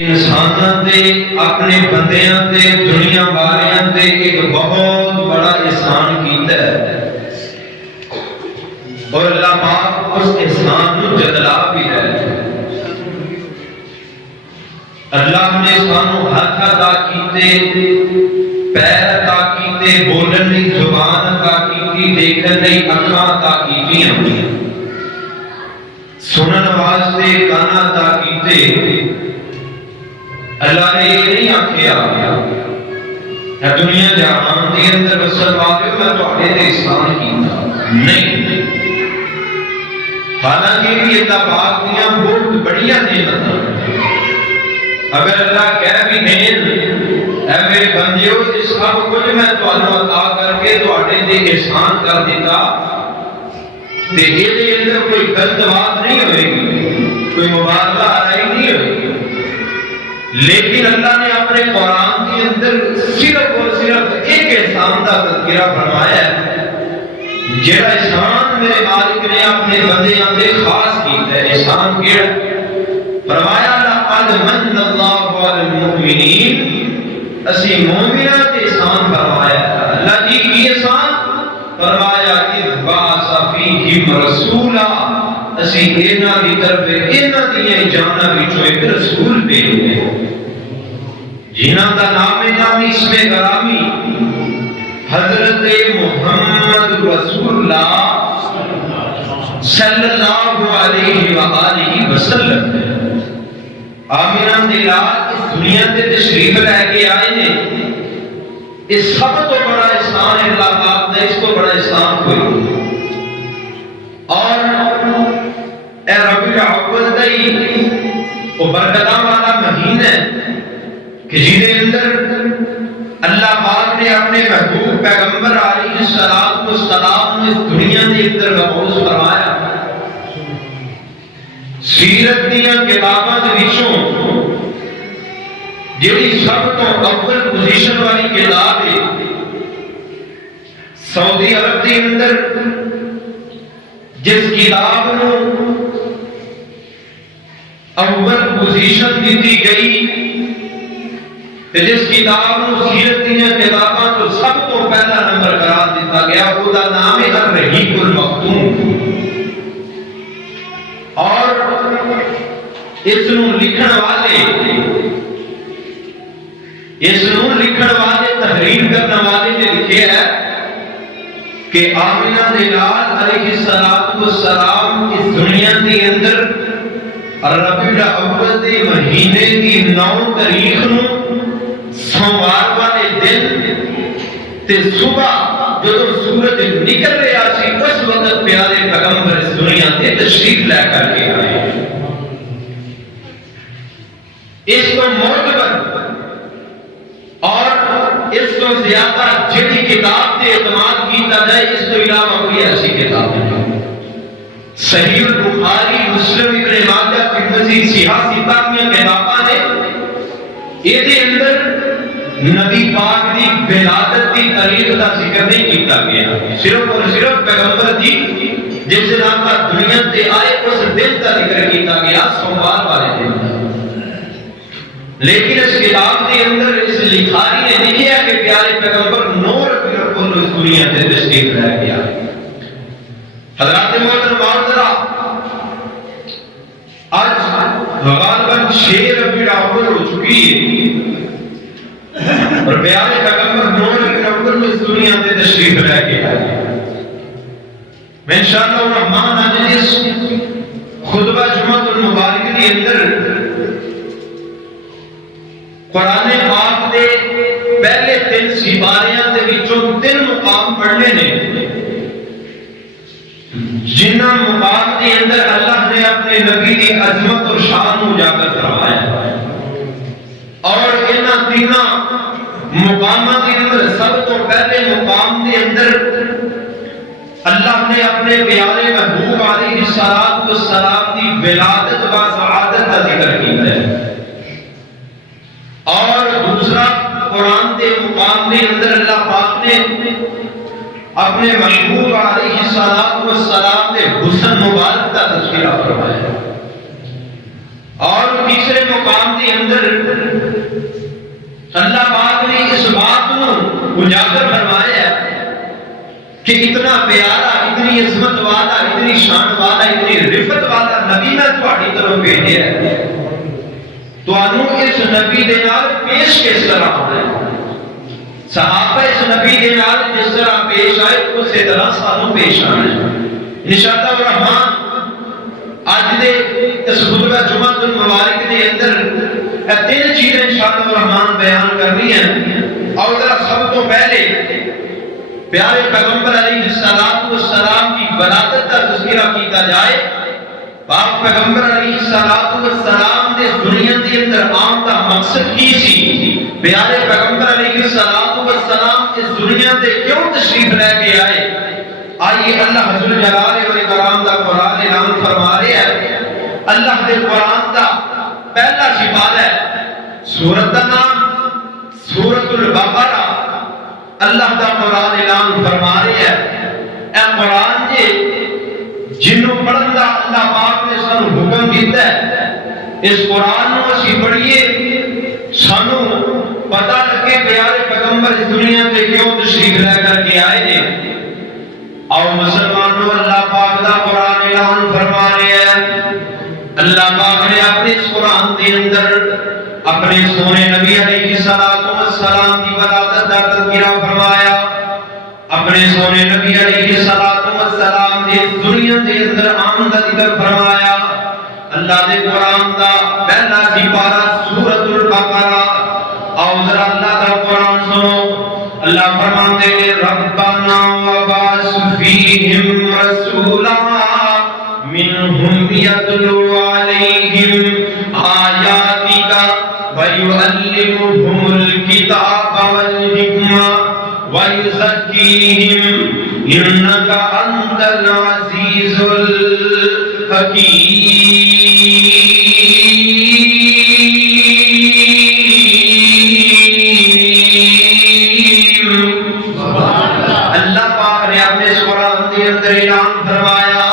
انساناں تے اپنے بندیاں تے دنیا والیاں تے ایک بہت بڑا احسان کیتا ہے اور اللہ پاک اس احسان کو جتلا بھی ہے۔ اللہ نے سانو ہاتھ عطا کیتے، پیر عطا کیتے، بولن دی زبان عطا کیتی، دیکھن دی اکھاں عطا کیتیاں، سنن واسطے کان عطا کیتے۔ اللہ نے یہ نہیں آکھیا ہے دنیا جہان دے اندر وسل والے میں تواڈے تے احسان کیتا، نہیں۔ حالانکہ بھی اللہ پاک دیاں بہت بڑیاں نعمتاں، اگر اللہ کہہ بھی دین اے میرے بندیو اس سب کچھ میں تانوں عطا کر کے تواڈے تے احسان کر دیتا تے اے دے اندر کوئی غلط بات نہیں ہوئے گی، کوئی مبالغہ آرائی نہیں ہوئے گی، لیکن اللہ نے اپنے قرآن کے اندر صرف اور صرف ایک احسان کا تذکرہ فرمایا ہے، جڑا احسان میرے مالک نے اپنے بندیاں تے خاص کیتا ہے۔ احسان کیڑا؟ فرمایا لقد من اللہ علی المؤمنین، اسی مومناں تے احسان فرمایا۔ اللہ جی کی احسان؟ فرمایا اذ بعث فیہم رسولا، اسی اینا دی طرف اینا دیاں جانا وچوں ایک رسول بھیجے جنہاں دا نام نامی اسم گرامی حضرت محمد رسول اللہ صلی اللہ علیہ وآلہ وسلم۔ آمینہ دلال اس دنیا تے تشریف لے کے آئے نے، اس سب تو بڑا احسان اللہ پاک نے، اس کو بڑا احسان کوئی۔ اور اے ربیع الاول دائی وہ برکتاں والا مہینہ ہے کہ جنہیں اندر اللہ پاک نے اپنے محبوب پیغمبر علیہ السلام اس دنیا کے اندر مبعوث فرمایا۔ سیرت دیاں کتاباں دے وچوں جڑی سب تو اول پوزیشن والی کتاب ہے سعودی عرب کے اندر، جس کتاب نو اول پوزیشن دیتی گئی تے جس کتاب نو سیرت دیاں کتاباں تو سب تو پہلا نمبر قرار دیتا گیا، وہ دا نام ہے الرحیق المختوم۔ اور اس نو لکھن والے تحریر کرنے والے نے لکھے ہے کہ آمینہ دلال علیہ السلام اس دنیا کے اندر ربیع الاول دے مہینے کی 9 تاریخ نو سوموار والے دن تے صبح جدو سورج نکل رہا سی اس وقت پیارے پیغمبر اس دنیا تے تشریف لے کر کے آئے۔ اس کو معتبر اور اس کو زیادہ جڑی کتاب تے اعتماد کیتا جائے اس کو علاوہ کوئی ایسی کتاب نہیں۔ صحیح البخاری، مسلم، ابن ماجہ، ترمذی، سیاسی کتاباں کتاباں نے یہ دے اندر نبی پاک دی ولادت دی تاریخ کا ذکر نہیں کیتا گیا، صرف اور صرف پیغمبر دی جس دن آپ دنیا تے آئے اس دن کا ذکر کیتا گیا، سوموار والے دن۔ لیکن اس کتاب کے اندر اس لکھاری نے لکھا کہ پیارے پیغمبر 9 ربیع الاول اس دنیا تے تشریف لے گیا۔ حضرات محترم معذرہ، آج غالباً 6 ربیع الاول ہو چکی ہے اور پیارے پیغمبر 9 ربیع الاول اس دنیا تے تشریف لے کے آئے۔ میں انشاءاللہ الرحمن آج اس خطبہ جمعہ المبارک کے اندر قرآن پاک دے پہلے 3 سپاریاں دے وچوں 3 مقام پڑھنے نے، جنہ مقام کے اندر اللہ نے اپنے نبی کی عظمت اور شان کو اجاگر فرمایا، اور انہاں 3 مقامات کے اندر سب تو پہلے مقام کے اندر اللہ نے اپنے پیارے محبوب علیہ السلام کی ولادت و سعادت کا ذکر کیا ہے، اور دوسرا قرآن کے مقام کے اندر اللہ پاک نے اپنے محبوب علیہ السلام کے حسن مبارک کا تذکرہ فرمایا، اور تیسرے مقام کے اندر اللہ پاک نے اس بات کو اجاگر فرمایا کہ اتنا پیارا، اتنی عظمت والا، اتنی شان والا، اتنی رفت والا نبی میں تہاڈی طرف بھیجیا ہے، تانوں اس نبی دے نال پیش کس طرح ہونا ہے؟ صحابہ اس نبی دے نال جس طرح پیش آئے اسی طرح سانوں پیش آنا ہے۔ انشاءاللہ الرحمن آج دے اس خطبہ جمعہ المبارک دے اندر تین چیزیں انشاءاللہ الرحمن بیان کرنی ہیں۔ اور ذرا سب تو پہلے پیارے پیغمبر علیہ السلام کی ولادت کا تذکرہ کیتا جائے۔ پاک پیغمبر علیہ السلام دے دنیا دے اندر آمد کا مقصد کی سی؟ پیارے پیغمبر علیہ السلام اس دنیا دے کیوں تشریف لے کے آئے؟ آئیے اللہ حضور جلال و اکرام دا قرآن اعلان فرما رہے ہیں۔ اللہ دے قرآن دا پہلا سپارہ ہے، سورت دا نام سورت البقرہ۔ اللہ دا قرآن اعلان فرما رہے ہیں، اے قرآن جے جنوں پڑھن دا اللہ پاک نے سانوں حکم دیتا ہے، اس قرآن نو اسی پڑھیے، سانوں پتہ لگے پیارے پیغمبر اس دنیا تے کیوں تشریف لے کر کے آئے نے۔ اور مسلمانوں اللہ پاک دا قرآن اعلان فرما رہے ہیں، اللہ پاک نے اپنے اس قرآن دے اندر اپنے سونے نبی علیہ السلام کی ولادت کا تذکرہ فرمایا۔ اپنے سونے نبی علیہ السلام نے دنیا دے اندر آمد کا ذکر فرمایا۔ اللہ دے قرآن دا پہلا سپارہ سورۃ البقرہ، اور ذرا اللہ دا قرآن سنو۔ اللہ فرماتے ہیں ربنا وبعث فیہم رسولا منہم یتلو علیہم آیاتک ویعلمہم الکتاب والحکمہ ویزکیہم انک انت العزیز الحکیم۔ اللہ پاک نے اپنے اس قرآن کے اندر اعلان فرمایا،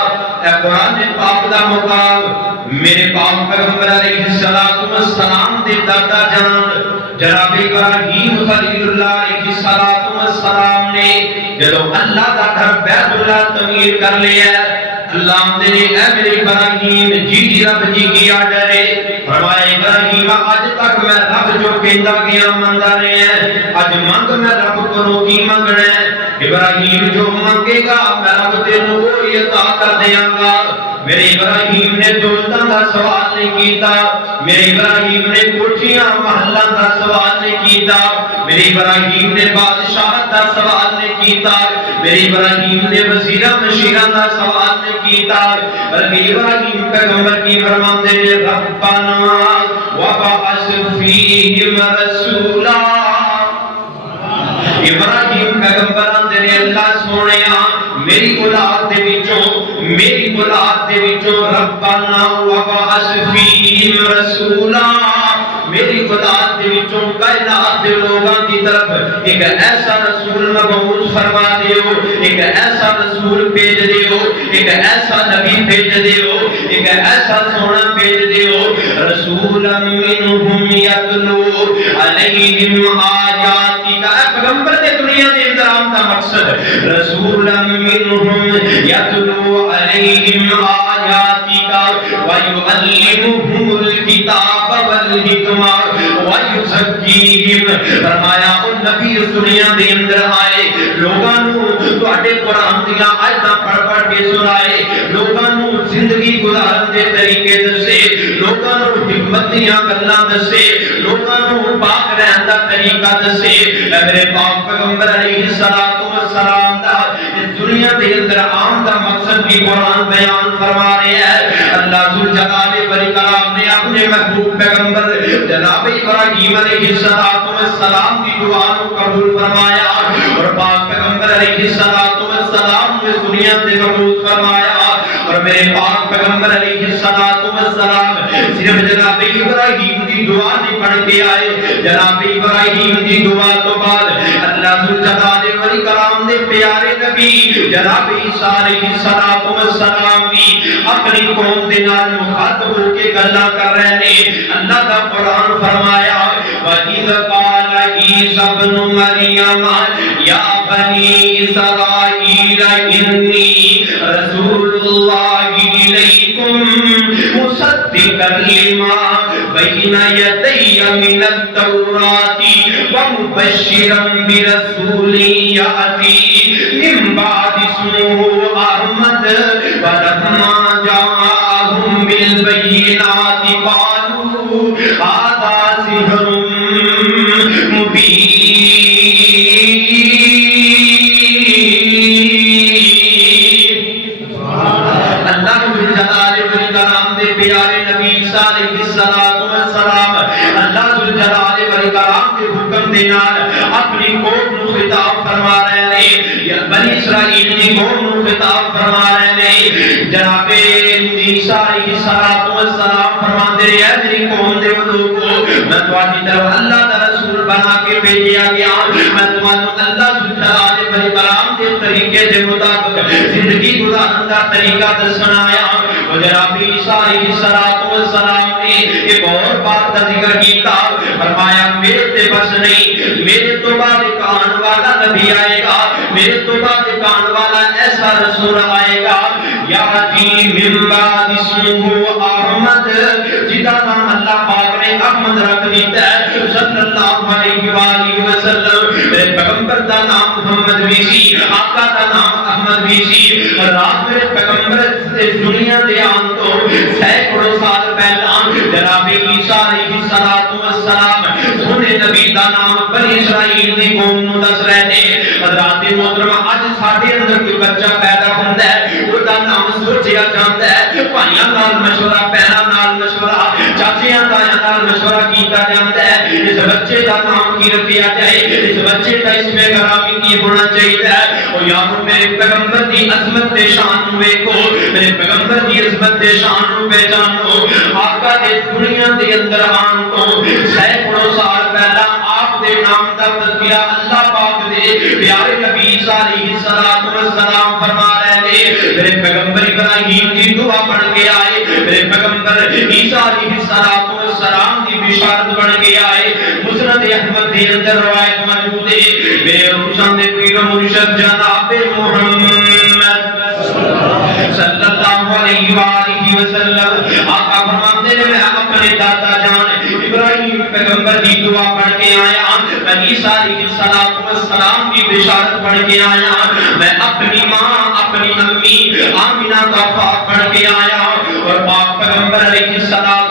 اے قرآن پاک دا مقام میرے پاک پیغمبر علیہ السلام دے دادا جان جناب ابراہیم خلیل اللہ علیہ السلام نے جدو اللہ دا گھر بیت اللہ تعمیر کر لیا، اللہ نے اے میرے ابراہیم جی رب جی کی آرڈر ہے، فرمایا ابراہیم آج تک میں رب جو کہندا گیا مندا رہے ہیں، اج منگ میں رب کو کی منگنا ہے۔ ابراہیم جو منگے گا میں رب تینوں وہی عطا کر دیاں گا۔ میرے ابراہیم نے دولتاں دا سوال نہیں کیتا، میرے ابراہیم نے کوٹھیاں محلاں دا سوال نہیں کیتا، میرے ابراہیم نے بادشاہت دا سوال نہیں کیتا، میرے ابراہیم نے وزیراں مشیراں دا سوال نہیں کیتا، بلکہ ابراہیم پیغمبر کی فرماتے ہیں ربنا وبعث فیہم رسولا۔ ابراہیم پیغمبران دے اللہ سونیا میری اولاد دے وچوں ربنا وبعث فیہم رسولا، میری اولاد دے وچوں کائنات دے لوگاں کی طرف ایک ایسا رسول مبعوث فرما دیو، ایک ایسا رسول بھیج دیو، ایک ایسا نبی بھیج دیو، ایک ایسا سونا بھیج دیو، رسولا منہم یتلو علیہم آیاتک۔ پیغمبر دے دنیا دے اندر آمد کا مقصد رسولا منہم یتلو علیہم آیاتک ویعلمہم الکتاب والحکمہ ویزکیہم۔ فرمایا ان نبی اس دنیا دے اندر آئے، لوگاں نو تواڈے قرآن دیاں آیتاں پڑھ پڑھ کے سنائے، لوگاں نو زندگی گزارن دے طریقے دسے، لوگاں نو حکمت دیاں گلاں دسے، لوگاں نو پاک رہن دا طریقہ دسے۔ میرے پاک پیغمبر علیہ السلام دا اس دنیا دے اندر آمد کا مقصد بھی قرآن بیان فرما رہے ہیں۔ اللہ ذوالجلال والاکرام نے اپنے محبوب پیغمبر جناب ابراہیم علیہ السلام کی دعا کو قبول فرمایا، اور پاک پیغمبر علیہ السلام نے اس دنیا سے مبعوث فرمایا، اور میرے پاک پیغمبر علیہ السلام صرف جناب ابراہیم دی دعا نہیں پڑھ کے آئے، جناب ابراہیم دی دعا تو بعد اللہ ذوالجلال والاکرام دے پیارے نبی جناب عیسیٰ علیہ السلام بھی اپنی قوم دے نال مخاطب ہو کے گلاں کر رہے ہیں۔ اللہ کا قرآن فرمایا وَإِذْ قَالَ عِيسَى ابْنُ مَرْيَمَ يَا بَنِي إِسْرَائِيلَ إِنِّي رَسُولُ اللَّهِ إِلَيْكُمْ مُصَدِّقًا لِمَا بَيْنَ يَدَيَّ مِنَ التَّوْرَاةِ وَمُبَشِّرًا بِرَسُولٍ يَأْتِي مِن بَعْدِي اسْمُهُ أَحْمَدُ فَلَمَّا جَاءَهُم بِالْبَيِّنَاتِ قَالُوا هَذَا سِحْرٌ مُبِينٌ۔ اللہ ذوالجلال والاکرام دے پیارے نبی عیسیٰ علیہ السلام اللہ ذوالجلال والاکرام دے حکم دے نال اپنی قوم نو خطاب فرما رہے ہیں، یا بنی اسرائیل دی قوم نو خطاب فرما رہے ہیں۔ جناب عیسیٰ علیہ السلام فرماندے ہیں میری قوم دے لوگو میں تواڈی طرف اللہ دا رسول بنا کے بھیجیا گیا، میں تمہانوں اللہ ذوالجلال والاکرام دے طریقے دے مطابق زندگی گزارن دا طریقہ دسنا آیا۔ اور جناب عیسیٰ علیہ السلام نے ایک اور بات کا ذکر کیتا، فرمایا میرے تے بس نہیں، میرے تو بعد ایک آنے والا نبی آئے گا، میرے تو بعد ایک آنے والا ایسا رسول آئے گا یاتی من بعد اسمہ احمد، جدا نام اللہ پاک نے احمد رکھ دیتا ہے صلی اللہ علیہ وآلہ وسلم۔ میرے پیغمبر دا نام محمد بھی سی، آقا دا نام احمد بھی سی۔ رات میرے پیغمبر اس دنیا دے آن تو سینکڑوں سال پہلا جناب عیسیٰ علیہ السلام سونے نبی دا نام بنی اسرائیل دی قوم نو دس رہے نے۔ حضرات محترم اج ساڈے اندر کوئی بچہ پیدا ہوندا ہے او دا نام سوچیا جاندا ہے، بھائیاں نال مشورہ، بہناں نال مشورہ، چاچیاں تایاں نال مشورہ کیتا جاندا ہے اس بچے دا نام کی رکھیا جائے، اس بچے دا اسم گرامی کی ہونا چاہیے۔ او یارو میرے پیغمبر دی عظمت تے شان نو ویکھو، میرے پیغمبر دی عظمت تے شان نو پہچانو۔ آقا دے دنیا دے اندر آن تو سینکڑوں سال پہلا آپ دے نام دا تذکرہ اللہ پاک دے پیارے نبی عیسیٰ علیہ السلام فرما رہے ہیں۔ میرے پیغمبر ابراہیم کی دعا پڑھ کے آئے، میرے پیغمبر عیسیٰ علیہ السلام کی بشارت پڑھ کے آئے۔ مسند احمد کے اندر روایت موجود ہے، میرے روشن دے پیر مرشد جناب محمد صلی اللہ علیہ وآلہ وسلم آقا فرماتے ہیں میں اپنے دادا جان ابراہیم پیغمبر کی دعا پڑھ کے آیا، میں عیسیٰ علیہ السلام کی بشارت پڑھ کے آیا، میں اپنی ماں اپنی امی آمینہ کا پاک پڑھ کے آیا۔ اور پاک پیغمبر علیہ السلام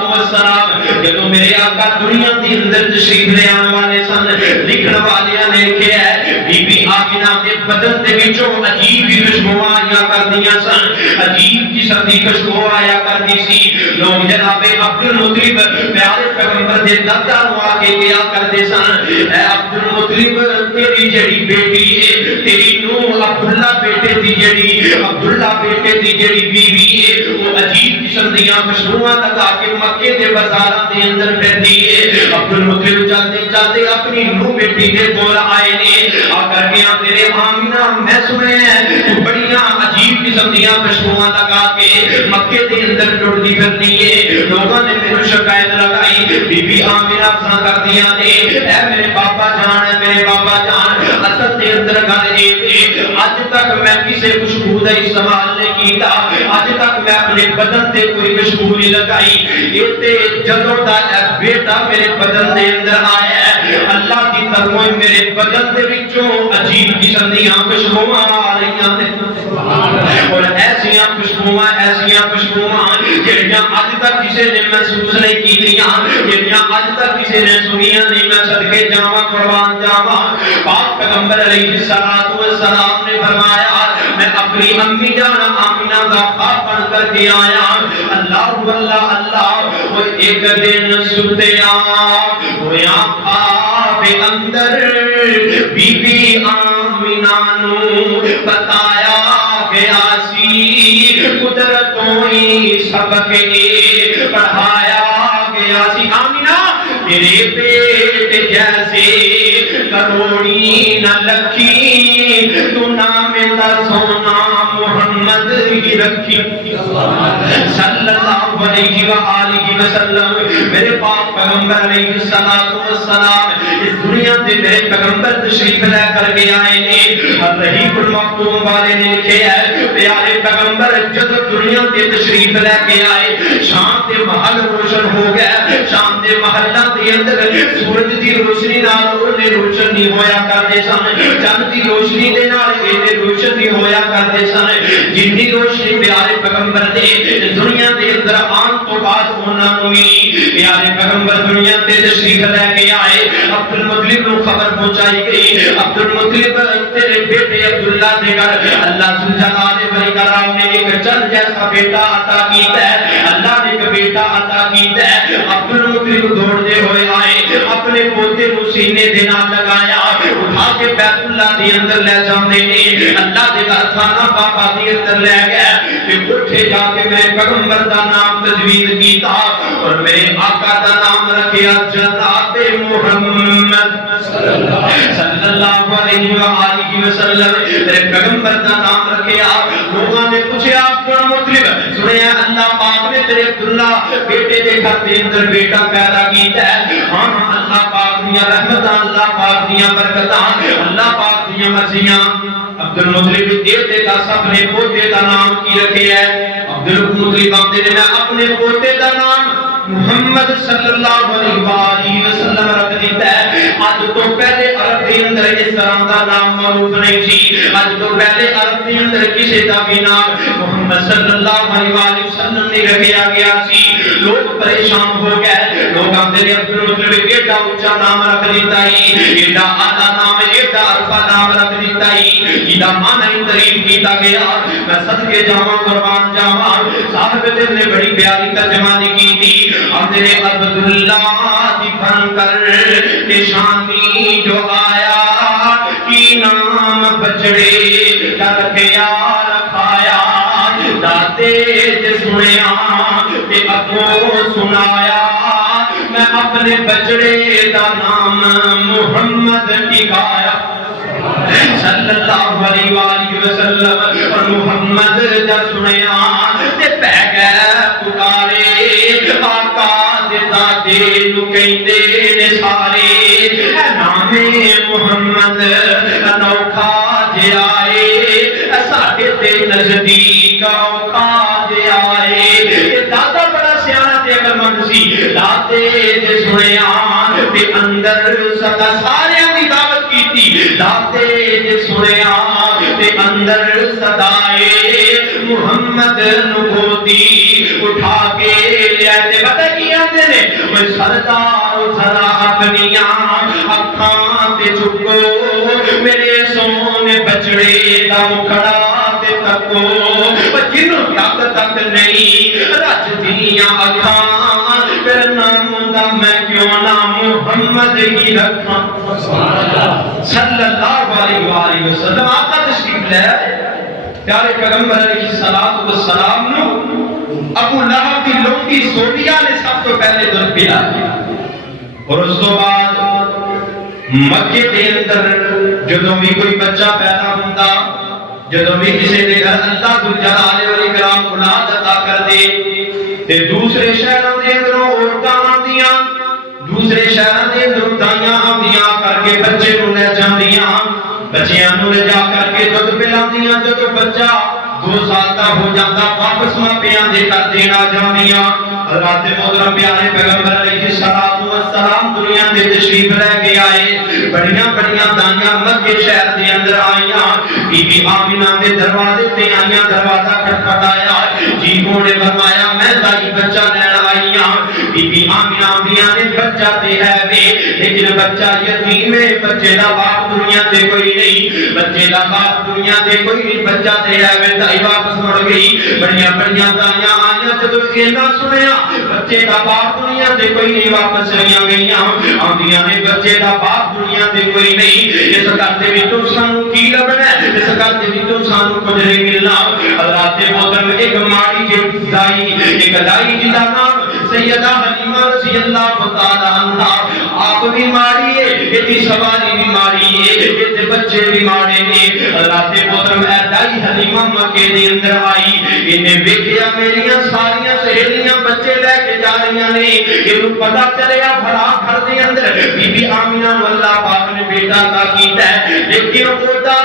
جب میرے آقا دنیا دی اندر تشریف لے آنے والے سن، لکھن والیاں نے لکھا ہے بی بی آمینہ کے بدن دے وچوں عجیب خوشبو آیا کردیاں سن، عجیب قسم دی خوشبو آیا کرتی سی۔ لوگ جناب عبد المطلب پیارے پیغمبر دے دادا نو آ کے کیا کرتے سن، اے عبد المطلب تیری جڑی بیٹی ہے، تیری نو عبداللہ بیٹے دی جڑی عبداللہ بیٹے دی جڑی بیوی ہے وہ عجیب قسم دیاں خوشبوئاں لگا کے مکے دے بازاراں دے اندر پھردی ہے۔ عبد المطلب چلتے چلتے اپنی نو بیٹی دے کول آئے نے، آ کر کے تیرے آمینہ میں سنے ہیں بڑیاں عجیب قسم دیاں خوشبوئاں لگا کے مکے دے اندر ٹرتی پھرتی ہے۔ لوگوں نے میرے شکایت لگائی، بی بی آمینہ پسند کر دیا نے، اے میرے بابا جان، اے میرے بابا جان، اصل دے اندر گل اے اج تک میں کسی خوشبو دا استعمال نہیں کیتا، اج تک میں اپنے بدن تے کوئی خوشبو نہیں لگائی، یہ تے جدوں دا اے بیٹا میرے بدن دے اندر آیا ہے اللہ کی طرفوں میرے بدن دے وچوں عجیب قسم دیاں خوشبوئاں آ رہیاں نے، اور ایسیاں خوشبوئاں جڑیاں اج تک کسی نے محسوس نہیں کیتیاں، جڑیاں اج تک کسی نے سنیاں نہیں۔ میں صدقے جاواں قربان جاواں، پاک پیغمبر علیہ السلام نے فرمایا میں اپنی امی جان آمینہ کا خواب بن کر کے آیا، اللہ اللہ اللہ۔ وہ ایک دن ستیا ہویا خواب اندر بی بی آمینہ نو بتایا گیا سی قدرتوں کوئی سبق پڑھایا گیا سی آمینہ تیرے پیٹ جیسے کروڑی نہ لکھی تو نام دا سونا محمد ہی رکھی صلی اللہ علیہ وآلہ وسلم میرے پاک پیغمبر علیہ السلام اس دنیا سے میرے پیغمبر تشریف لے کر کے آئے نے الرحیق المختوم والے نے لکھے ہے پیارے پیغمبر جب دنیا سے تشریف لے کے آئے شام دے محل روشن ہو گیا شام دے محلہ دے اندر سورج دی روشنی نال اونے روشن نہیں ہویا کرتے سن چند دی روشنی دے نال اینے روشن نہیں ہویا کرتے سن جنی روشنی پیارے پیغمبر دے دنیا دے اندر آن تو بعد انہاں نوں ملی پیارے پیغمبر دنیا تے تشریف لے کے آئے عبد المطلب نوں خبر پہنچائی گئی عبد المطلب تیرے بیٹے عبداللہ دے گھر اللہ ذوالجلال والاکرام نے ایک چند جیسا بیٹا عطا کیتا ہے اللہ نے ایک بیٹا عطا کیتا ہے عبد المطلب دوڑتے ہوئے آئے اپنے پوتے نوں سینے دے نال لگایا اٹھا کے بیت اللہ دے اندر لے جاندے نے اللہ دے گھر خانہ پاکا دے اندر لے گئے تے اٹھے جا کے میں پیغمبر دا نام تجوید کیتا اور میرے آقا دا نام رکھیا جناب محمد صلی اللہ علیہ وآلہ وسلم میرے پیغمبر دا نام رکھیا لوگوں نے پوچھا عبد المطلب سنیا اللہ پاک نے تیرے عبداللہ بیٹے دے گھر دے اندر بیٹا پیدا کیتا ہے ہاں اللہ پاک دیاں رحمتاں اللہ پاک دیاں برکتاں اللہ پاک دیاں مرضیاں عبد المطلب دیتے کا سب نے پوتے کا نام کی رکھے ہے عبد المطلب آتے نے میں اپنے پوتے کا نام محمد صلی اللہ علیہ وآلہ وسلم رکھ دیتا ہے آج تو پہلے عرب کے اندر اس طرح کا نام معروف نہیں تھی آج تو پہلے عرب کے اندر کسی کا بھی نام محمد صلی اللہ علیہ وآلہ وسلم نہیں رکھیا گیا سی لوگ پریشان ہو گئے لوگ آتے نے عبد المطلب ایڈا اونچا نام رکھ دیتا ہی ایڈا آدھا نام ایڈا عرفہ نام رکھ دیتا ہی جیدہ معنی ترین کیتا گیا میں صدقے جاواں قربان جاواں صاحب دل نے بڑی پیاری ترجمانی کی تھی اندرے عبداللہ دی بن کر نشانی جو آیا کی نام بچڑے در گیا رکھایا داتے جے سنیا تے ابو سنایا میں اپنے بچڑے دا نام محمد ٹکایا صلی اللہ علیہ وآلہ وسلم اور محمد جا سنیا تے پہ گئے پکارے آقا دے دادے نو کہندے نے سارے نام محمد انوکھا جے آئے ساڈے تے نزدیک اوکھا جے آئے دادا بڑا سیاںا تے عقلمند سی دادے تے سنیا تے اندر سدا سارے دی دعوت کیتی دادے تے سنیا تے اندر صدائے محمد نبوتی اٹھا کے لے آئے پتہ کی آتے نے وہ سردار ذرا اپنیاں اکھاں تے چکو میرے سونے بچڑے دا مکھڑا تے تکو وہ جنوں تک تک نہیں رج دیاں اکھاں پھر نام دا میں کیوں نہ محمد ہی رکھاں صلی اللہ علیہ وآلہ وسلم آقا تشریف لے پیارے پیغمبر علیہ السلام نو ابو لہب دی لونڈی سوڈیا نے سب تو پہلے دل پلا اور اس تو بعد مکے دے اندر جدوں بھی کوئی بچہ پیدا ہوندا جدوں بھی کسی دے گھر اللہ ذوالجلال والاکرام اولاد عطا کر دے تے دوسرے شہراں دے اندروں عورتاں آندیاں دوسرے شہراں دے اندروں دائیاں آندیاں کر کے بچے نوں لے جاندیاں بچیاں نوں لے جا کر کے دودھ پلاندیاں جدوں بچہ 2 سال کا ہو جاتا واپس ماپیاں دے کر دینا جاندیاں حضرات محترم پیارے پیغمبر علیہ السلام دنیا میں تشریف لے کے آئے بڑیاں بڑیاں دائیاں مکے شہر دے اندر آئیاں بی بی آمینہ دے دروازے تے آئیاں دروازہ کھٹکھٹایا جی نے فرمایا میں دائی بچہ لینا آئیاں بی بی آمینہ دیاں نے بچہ تے ہے وے لیکن بچہ یتیم ہے، بچے دا باپ دنیا تے کوئی نہیں، بچے دا باپ دنیا تے کوئی نہیں، بچہ تے ہے دائی واپس مڑ گئی۔ بڑیاں بڑیاں دائیاں آئیاں جدو یہ نہ سنیا بچے دا باپ دنیا تے کوئی نہیں، واپس چلیاں گئیاں آندیاں نے بچے دا باپ دنیا تے کوئی نہیں۔ اس گھر دے وچوں سانو کی لبنا ہے، اس گھر دے وچوں سانو کچھ نہیں ملنا۔ حضرات محترم ایک ماڑی جی دائی، ایک دائی جی دا نام سیدہ حلیمہ رضی اللہ تعالی عنہا، آپ بھی ماڑی ہے، یہ سواری بھی ماڑی ہے، یہ بچے بھی ماڑے نے۔ حضرات محترم اے دائی حلیمہ مکے دے اندر آئی، انہیں ویکھیا میریاں ساریاں سہیلیاں بچے لے کے جا رہی نے، انہوں پتہ چلیا بھلا گھر دے اندر بی بی آمینہ نو اللہ پاک نے بیٹا عطا کیتا ہے، لیکن اودا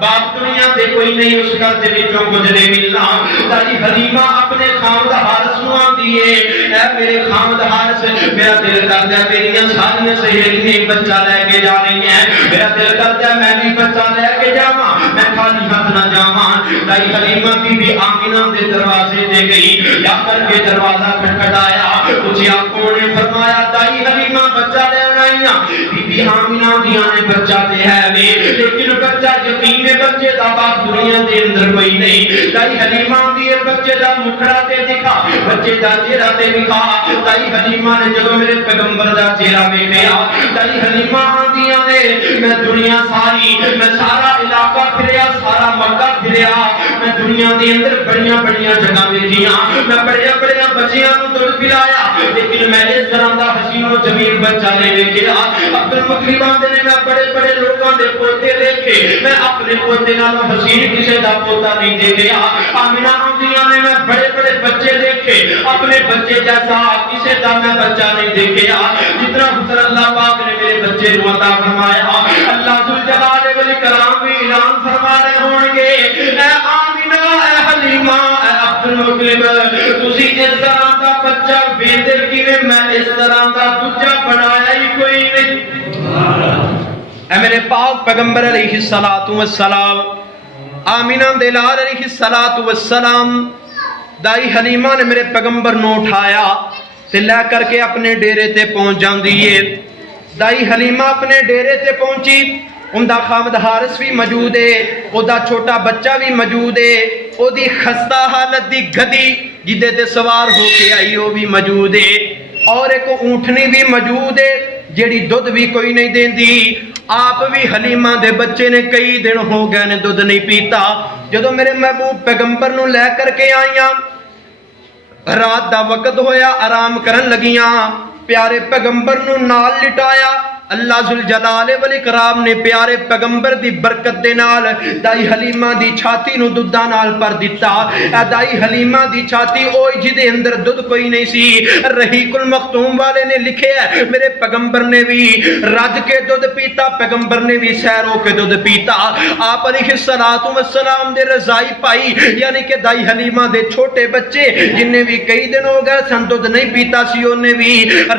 باپ دنیا تے کوئی نہیں، اس گھر دے وچوں کچھ نہیں ملنا۔ دائی حلیمہ اپنے خامد حارس نو آندی ہے، اے میرے خامد حارس میرا دل کردا ہے میریاں ساریاں سہیلیاں بچہ لے کے جا رہی ہیں، میرا دل کردا ہے میں بھی بچہ لے کے جاواں، میں خالی ہاتھ نہ جاواں۔ دائی حلیمہ بی بی آمینہ دے دروازے تے گئی، جا کر کے دروازہ کھٹکھٹایا، پوچھیا کون نے؟ فرمایا دائی حلیمہ بچہ لے آئی ہاں۔ بی بی آمینہ دیاں نے بچہ تے ہے وے، لیکن بچہ یتیم بچے دا باپ دنیا دے اندر کوئی نہیں۔ دائی حلیمہ دی بچے دا مکھڑا تے دکھا، بچے دا چہرہ تے دکھا۔ دائی حلیمہ نے جدو میرے پیغمبر دا چہرہ ویکھیا، دائی حلیمہ آندیاں نے میں دنیا ساری، میں سارا علاقہ پھریا، سارا مکہ پھریا، میں دنیا دے اندر بڑیاں بڑیاں جگہ ویکھیاں، میں بڑیاں بڑیاں بچیاں نو دودھ پلایا، لیکن میں اس طرح دا حسین و جمیل بچہ نہیں ویکھیا۔ عبد المطلب آندے نے میں بڑے بڑے لوگاں دے پوتے دیکھے، میں اپنے پوتے نال حسین کسے دا پوتا نہیں دیکھیا۔ آمینہ آندیاں نے میں بڑے بڑے بچے دیکھے، اپنے بچے جیسا کسے دا میں بچہ نہیں دیکھیا۔ جتنا حسن اللہ پاک نے میرے بچے نو عطا فرمایا، اللہ ذوالجلال والاکرام بھی اعلان فرما رہے ہون گے، اے آمینہ اے حلیمہ اے عبد المطلب تسی اس طرح دا بچہ ویندے کیویں، میں اس طرح دا دوجا بنایا ہی کوئی نہیں۔ اے میرے پاک پیغمبر علیہ السلام، آمینہ دلال علیہ السلام، دائی حلیمہ نے میرے پیغمبر نو اٹھایا تے لے کر کے اپنے ڈیرے تے پہنچ جاندی ہے۔ دائی حلیمہ اپنے ڈیرے تے پہنچی، ان دا خامد حارس بھی موجود ہے، او دا چھوٹا بچہ بھی موجود ہے، او دی خستہ حالت دی گدی جدے تے سوار ہو کے آئی وہ بھی موجود ہے، اور ایک اونٹنی بھی موجود ہے جیڑی دودھ بھی کوئی نہیں دیندی۔ آپ بھی حلیمہ دے بچے نے کئی دن ہو گئے نے دودھ نہیں پیتا۔ جدو میرے محبوب پیغمبر نو لے کر کے آئیاں، رات دا وقت ہویا، آرام کرن لگیاں، پیارے پیغمبر نو نال لٹایا۔ اللہ ذوالجلال والاکرام نے پیارے پیغمبر دی برکت دے نال دائی حلیمہ دی چھاتی نو دودھاں نال پر دیتا۔ اے دائی حلیمہ دی چھاتی اوئی جدے اندر دودھ کوئی نہیں سی۔ رحیق المختوم والے نے لکھے ہے میرے پیغمبر نے بھی رج کے دودھ پیتا، پیغمبر نے بھی سیرو کے دودھ پیتا۔ آپ علیہ السلام دے رضائی پائی، یعنی کہ دائی حلیمہ دے چھوٹے بچے جنہیں بھی کئی دن ہو گئے سن دودھ نہیں پیتا سی، انہیں بھی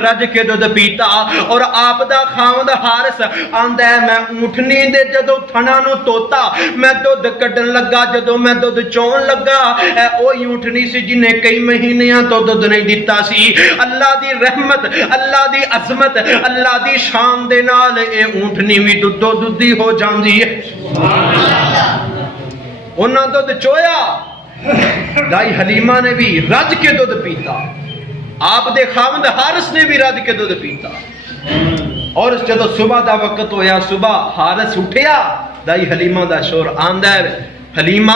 رج کے دودھ پیتا۔ اور آپ دا خامد حارس آندا ہے میں اونٹنی دے جدو تھنا نو توتا، میں دودھ کڈن لگا، جدو میں دودھ چون لگا، اے اوہی اونٹنی سی جنہیں کئی مہینیاں تو دودھ نہیں دیتا سی۔ اللہ دی رحمت، اللہ دی عظمت، اللہ دی شان دے نال اے اونٹنی بھی دودھو دودھی ہو جاندی ہے۔ انہاں دودھ چویا، دائی حلیمہ نے بھی رج کے دودھ پیتا، آپ دے خامد حارس نے بھی رج کے دودھ پیتا۔ اور جدو صبح دا وقت ہویا، صبح حارس اٹھیا، دائی حلیمہ دا شور آندا ہے حلیمہ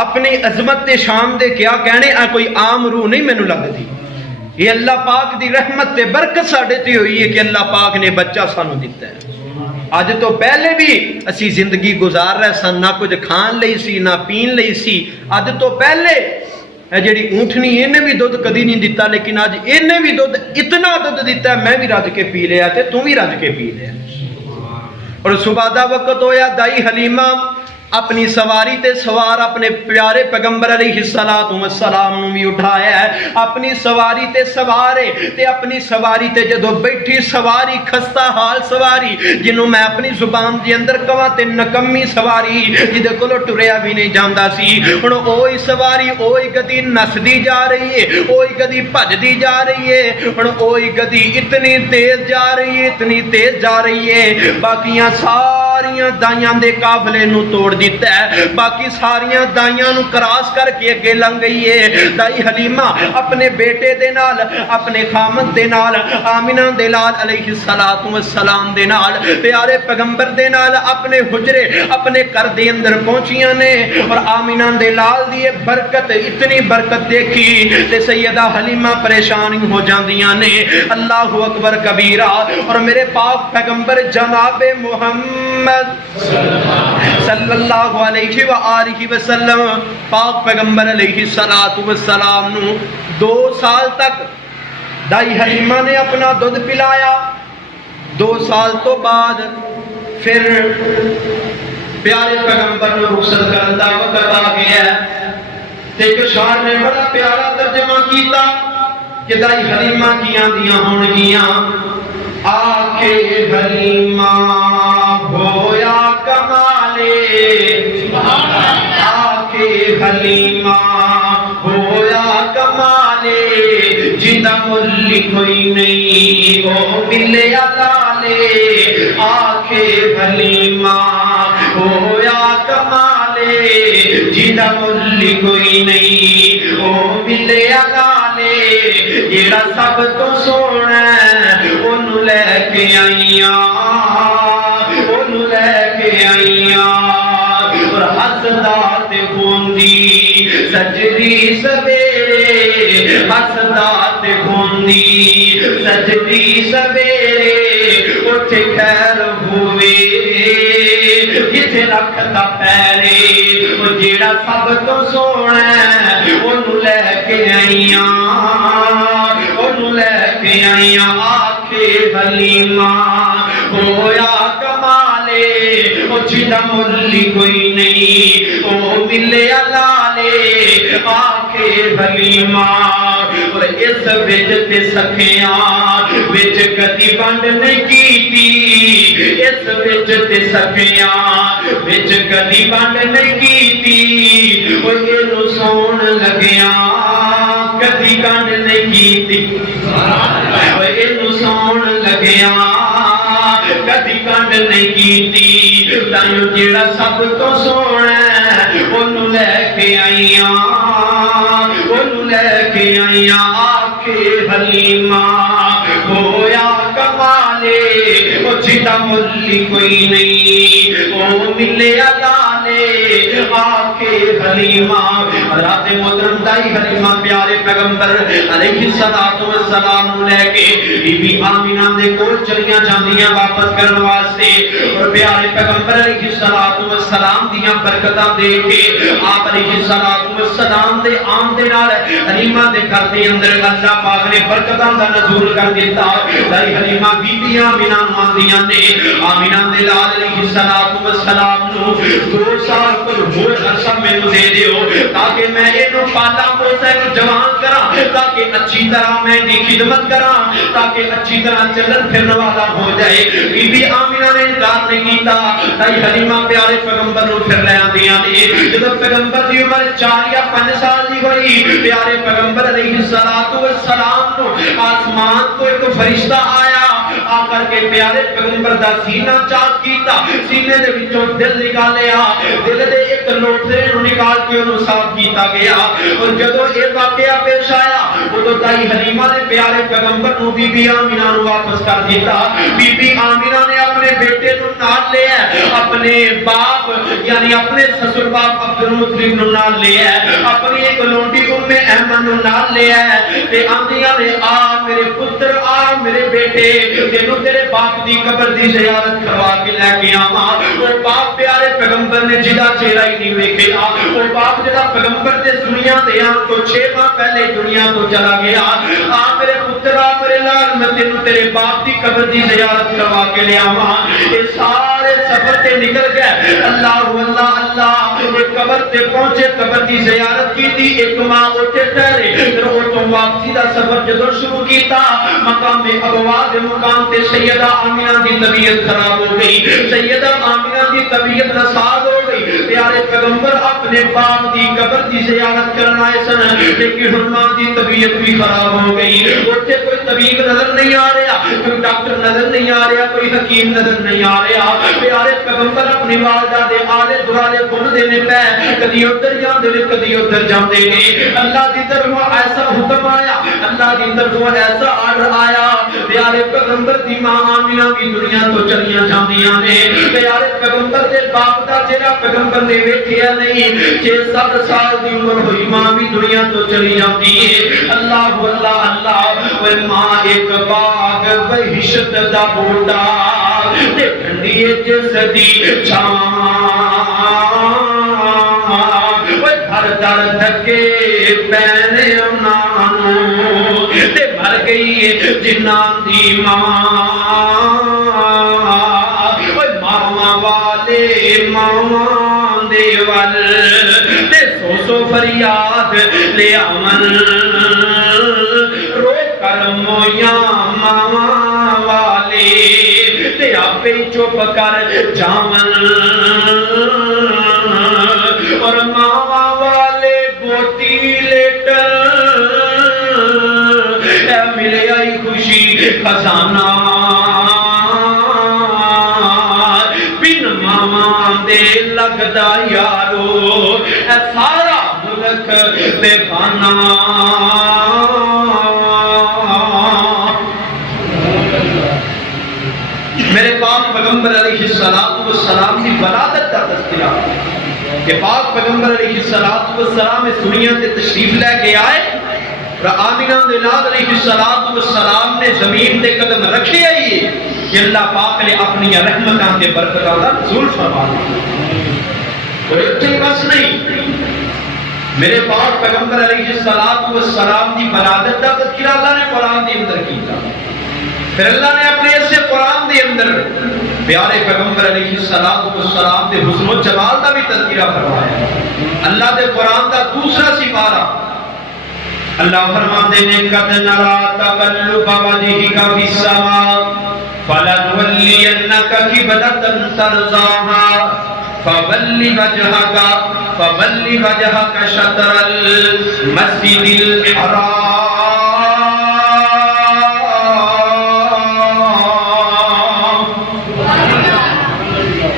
اپنی عظمت تے شان دے کیا کہنے، اے کوئی عام روح نہیں مینوں لگدی، یہ اللہ پاک دی رحمت تے برکت ساڈے تے ہوئی ہے کہ اللہ پاک نے بچہ سانو دیتا ہے۔ اج تو پہلے بھی اسی زندگی گزار رہے سن، نہ کچھ کھان لئی سی نہ پین لئی سی۔ اج تو پہلے اے جڑی اونٹنی انہیں بھی دودھ کدی نہیں دیتا، لیکن آج انہیں بھی دودھ اتنا دودھ دیتا ہے، میں بھی رج کے پی لیا تے تم بھی رج کے پی لیا۔ اور صبح دا وقت ہویا، دائی حلیمہ اپنی سواری تے سوار اپنے پیارے پیغمبر علیہ السلام نو بھی اٹھایا ہے، اپنی سواری تے سوارے تے اپنی سواری تے جدو بیٹھی سواری خستہ حال سواری جنوں میں اپنی زبان دے اندر کہاں تے نکمی سواری جدے کولو ٹریا بھی نہیں جاندا سی، ہن اوہی سواری اوہی گدی نسدی جا رہی ہے، اوہی گدی بھجدی جا رہی ہے، ہن اوہی گدی اتنی تیز جا رہی ہے، اتنی تیز جا رہی ہے، باقیاں ساریاں دائیاں دے قافلے نو توڑ دیتا ہے، باقی ساریاں دائیاں نو کراس کر کے اگے لنگ گئی ہے۔ دائی حلیمہ اپنے بیٹے دے نال، اپنے خامد دے نال، آمینہ دے لال علیہ السلام دے نال، پیارے پیغمبر دے نال اپنے حجرے اپنے کر دے اندر پہنچیاں نے، اور آمینہ دے لال دیے برکت اتنی برکت دیکھی تے سیدہ حلیمہ پریشانی ہو جاندیاں نے۔ اللہ اکبر کبیرہ، اور میرے پاک پیغمبر جناب محمد صلی اللہ علیہ وآلہ وسلم، پاک پیغمبر علیہ السلام نو 2 سال تک دائی حلیمہ نے اپنا دودھ پلایا۔ 2 سال تو بعد پھر پیارے پیغمبر نو رخصت کرن دا وقت آ گیا ہے، تے ایک شاعر نے بڑا پیارا ترجمہ کیتا کہ دائی حلیمہ کیاں دیاں ہون گیاں، آکھے حلیمہ ہویا کمالے، آکھے حلیمہ ہویا کمالے، جندا ملی کوئی نہیں وہ ملے لالے، آکھے حلیمہ ہویا کمالے، جندا ملی کوئی نہیں وہ ملے لالے، جیڑا سب تو سونا انہوں لے کے آئیاں، انہوں لے کے آئیاں، اور حسدات ہوندی سجری سویرے، حسدات ہوندی سجری سویرے، اٹھے خیر ہوئے جتھے رکھتا پیرے، وہ جیڑا سب تو سونا انہوں لے کے آئیاں، انہوں لے کے آئیاں، آکھے حلیمہ ہویا کمالے، وہ جندا ملی کوئی نہیں وہ ملے لالے، آکھے حلیمہ، اور اس وچ تے سکھیاں وچ کدی بنڈ نہیں کیتی، اس وچ تے سکھیاں وچ کدی بنڈ نہیں کیتی، وہ اینو سون لگیاں کدی کنڈ نہیں کیتی، وہ اینو سون لگیاں کدی کنڈ نہیں کیتی، تائیوں جیڑا سب تو سونا انہوں لے کے آئیاں، انہوں لے کے آئیاں، آکھے حلیمہ ہویا کمالے، وہ جندا ملی کوئی نہیں وہ ملے لالے، آکھے حلیمہ۔ حضرات محترم دائی حلیمہ پیارے پیغمبر علیہ السلام نو لے کے بی بی آمینہ دے کول چلیاں جاندیاں واپس کرن واسطے، اور پیارے پیغمبر علیہ السلام دیاں برکتاں دے کے آپ علیہ السلام دے آن دے نال حلیمہ دے گھر دے اندر اللہ پاک نے برکتاں دا نزول کر دیتا۔ دائی حلیمہ بی بی آمینہ آندیاں نے آمینہ دے لال علیہ السلام نو 2 سال پر ہور عرصہ مینوں دے دیو تاکہ میں اینو پالا پوسا نو جوان کراں، تاکہ اچھی طرح میں دی خدمت کراں، تاکہ اچھی طرح چلن پھرن والا ہو جائے۔ بی بی آمینہ نے انکار نہیں کیتا، دائی حلیمہ پیارے پیغمبر نو پھر لے آندیاں نے، جب پیغمبر دی عمر 4 یا 5 سال دی ہوئی، پیارے پیغمبر علیہ السلام نو آسمان تو ایک فرشتہ آیا، آ کر کے پیارے پیغمبر دا سینہ چاک کیتا، سینے دے وچوں دل نکالیا، دل دے ایک لوٹھے نو نکال کے انہوں صاف کیتا گیا، اور جدو یہ واقعہ پیش آیا وہ دائی حلیمہ نے پیارے پیغمبر نو بی بی آمینہ نو واپس کر دیتا۔ بی بی آمینہ نے اپنے بیٹے نو نال لیا، اپنے باپ یعنی اپنے سسر باپ عبد المطلب نو نال لیا، اپنی ایک لونڈی احمد نو نال لیا، تے آندیاں نے آ میرے پتر، آ میرے بیٹے، تے تینوں تیرے باپ دی قبر دی زیارت کروا کے لے کے آواں او باپ پیارے پیغمبر نے جدا چہرہ ہی نہیں ویکھیا او باپ جڑا پیغمبر دے دنیا دے آن تو 6 ماہ پہلے دنیا تو چلا گیا آ میرے پترا میرے لال میں تینوں تیرے باپ دی قبر دی زیارت کروا کے لے آواں اے سارے سفر تے نکل گئے اللہ اللہ اللہ اے قبر تے پہنچے قبر دی زیارت کی تھی ایک ماہ اٹھے ٹھہرے پھر وہ تو واپسی دا سفر جدوں شروع کیتا مقام ابوا دے مقام تے سیدہ آمینہ دی طبیعت خراب ہو گئی سیدہ آمینہ دی طبیعت ناساز ہو گئی پیارے پیغمبر اپنے باپ دی قبر دی زیارت کرنا آئے سن لیکن ہنمان دی طبیعت بھی خراب ہو گئی اٹھے کوئی طبیب نظر نہیں آ رہا کوئی ڈاکٹر نظر نہیں آ رہا کوئی حکیم نظر نہیں آ رہا پیارے پیغمبر اپنی والدہ دے آلے دوالے بن دینے پہ کدی ادھر جاندے نے کدی ادھر جاندے نے اللہ دی طرف ایسا حکم آیا اللہ دی طرف ایسا آرڈر آیا پیارے پیغمبر دی ماں آمینہ بھی دنیا تو چلیاں جاندیاں نے پیارے پیغمبر دے باپ دا چہرہ پیغمبر نے ویکھیا نہیں 6-7 سال دی عمر ہوئی ماں بھی دنیا تو چلی جاندی ہے اللہ اللہ اللہ وہ ماں ایک باغ بہشت دا بوٹا تے ٹھنڈی جس دی چھاں در دھکے پینے انہوں تے مر گئی جنان دی ماں ماما والے ماما دے ول تے سو فریاد لے آمن رو کر مویاں ماما والے تے آپے چپ کر جامن اور ماما والے گوتی لیٹر اے ملے آئی خوشی خزانہ بن ماما دے لگدا یارو اے سارا ملک بے خانہ میرے پاک پیغمبر علیہ السلام کی ولادت کا تذکرہ کہ پاک پیغمبر علیہ السلام اس دنیا تے تشریف لے کے آئے اور آمینہ دے لال علیہ السلام نے زمین تے قدم رکھے آئیے کہ اللہ پاک نے اپنی رحمتاں تے برکتاں دا نزول فرما دیا اور اتنے بس نہیں میرے پاک پیغمبر علیہ السلام کی ولادت کا تذکرہ اللہ نے قرآن دے اندر کیتا پھر اللہ نے اپنے ایسے قرآن دے اندر پیارے پیغمبر علیہ السلام دے حسن و جمال دا بھی تذکرہ فرمایا اللہ دے قرآن دا دوسرا سپارہ اللہ فرماتے نے قد نرا تقلب وجهك في السماء فلنولينك قبلة ترضاها فول وجهك شطر المسجد الحرام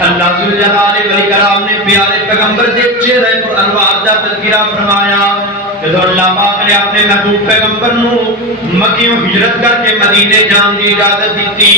اللہ ذوالجلال والاکرام نے پیارے پیغمبر دے چہرے پر انوار دا تذکرہ فرمایا کہ اللہ پاک نے اپنے محبوب پیغمبر نو مکیوں ہجرت کر کے مدینے جان دی اجازت دیتی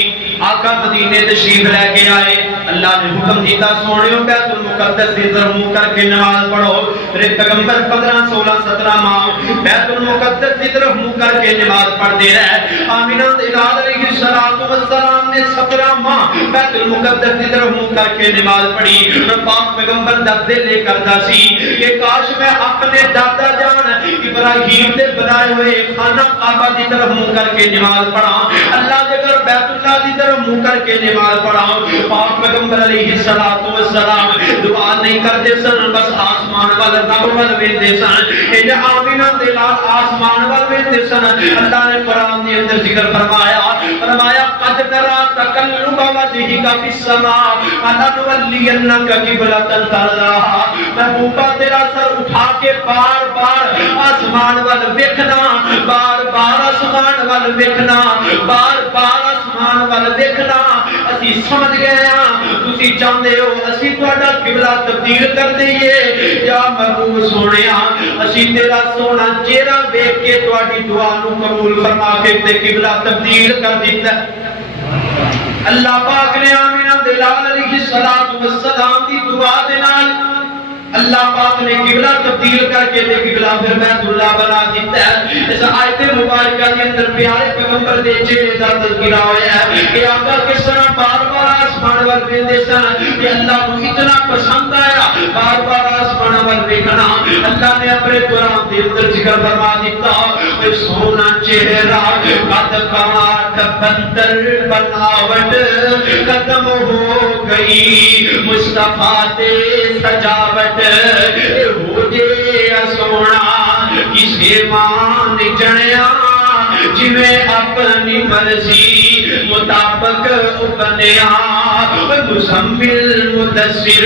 آقا مدینے تشریف لے کے آئے اللہ نے حکم دیتا سونیو بیت المقدس کی طرف منہ کر کے نماز پڑھو میرے پیغمبر 15 16 17 ماہ بیت المقدس کی طرف منہ کر کے نماز پڑھتے رہے آمینہ الہٰ علیہ السلام نے 17 ماہ بیت المقدس کی طرف منہ کر کے نماز پڑھی اور پاک پیغمبر دا دل یہ کرتا سی کہ کاش میں اپنے دادا جان ابراہیم نے بنائے ہوئے خانہ کعبہ کی طرف منہ کر کے نماز پڑھا اللہ کے گھر بیت اللہ کی طرف منہ کر کے نماز پڑھا پاک پیغمبر علیہ السلام دعا نہیں کرتے سن بس آسمان وال رب وال ویندے سن اے آمینہ دے لال آسمان وال ویندے سن اللہ نے قرآن کے اندر ذکر فرمایا قد نرا تقلب وجهك في السماء فلنولينك قبلة ترضاها محبوبہ تیرا سر اٹھا کے بار بار آسمان وال ویکھنا بار بار آسمان وال ویکھنا بار بار آسمان وال ویکھنا اسی سمجھ گئے ہاں تسی چاہندے ہو اسی تہاڈا قبلہ تبدیل کر دئیے یا محبوب سونیا اسی تیرا سونا چہرہ ویکھ کے تہاڈی دعا نو قبول فرما کے تے قبلہ تبدیل کر دیتا اللہ پاک نے آمینہ دلال علیہ السلام کی دعا دے نال اللہ پاک نے قبلہ تبدیل کر کے دے قبلہ پھر بیت اللہ بنا دیتا ہے. اس آیت مبارکہ کے اندر پیارے پیغمبر دے چہرے دا تذکرہ ہویا ہے کہ آقا کس طرح بار بار آسمان ول ویندے سن کہ اللہ کو اتنا پسند آیا بار بار آسمان ول ویکھنا. اللہ نے اپنے قرآن دے اندر ذکر فرما دیتا اے سونا چہرہ قد کاٹ بندر بناوٹ ختم ہو گئی مصطفیٰ تے سجاوٹ ہو جے سونا کسے مان جنیا جویں اپنی مرضی مطابق بنیا مزمل مدثر